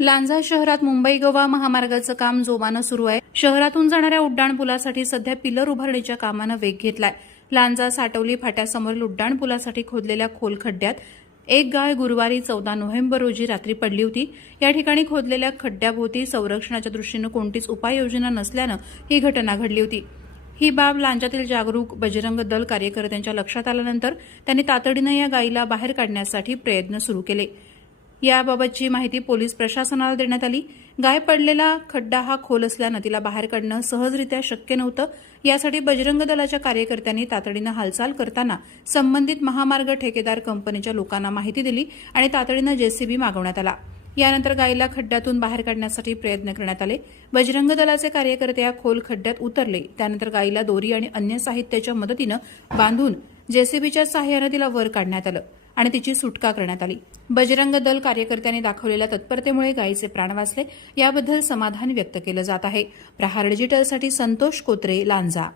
लांजा शहरात मुंबई गोवा महामार्गाचं काम जोमानं सुरू आहे. शहरातून जाणाऱ्या उड्डाणपुलासाठी सध्या पिलर उभारणीच्या कामानं वेग घेतलाय. लांजा साटवली फाट्यासमोरील उड्डाणपुलासाठी खोदलेल्या खोल खड्ड्यात एक गाय गुरुवारी चौदा नोव्हेंबर रोजी रात्री पडली होती. या ठिकाणी खोदलेल्या खड्ड्याभोवती संरक्षणाच्या दृष्टीनं कोणतीच उपाययोजना नसल्यानं ही घटना घडली होती. ही बाब लांजातील जागरूक बजरंग दल कार्यकर्त्यांच्या लक्षात आल्यानंतर त्यांनी तातडीनं या गायीला बाहेर काढण्यासाठी प्रयत्न सुरू केले. याबाबतची माहिती पोलीस प्रशासनाला देण्यात आली. गाय पडलेला खड्डा हा खोल असल्यानं तिला बाहेर काढणं सहजरित्या शक्य नव्हतं. यासाठी बजरंग दलाच्या कार्यकर्त्यांनी तातडीनं हालचाल करताना संबंधित महामार्ग ठेकेदार कंपनीच्या लोकांना माहिती दिली आणि तातडीनं जेसीबी मागवण्यात आला. यानंतर गायीला खड्ड्यातून बाहेर काढण्यासाठी प्रयत्न करण्यात आले. बजरंग दलाचे कार्यकर्ते या खोल खड्ड्यात उतरले. त्यानंतर गायीला दोरी आणि अन्य साहित्याच्या मदतीनं बांधून जेसीबीच्या सहाय्यानं तिला वर काढण्यात आलं. आणि तिची सुटका करण्यात आली. बजरंग दल कार्यकर्त्यांनी दाखवलेल्या तत्परतेमुळे गायीचे प्राण वाचले. याबद्दल समाधान व्यक्त केलं जात आहे. प्रहार डिजिटलसाठी संतोष कोत्रे लांजा.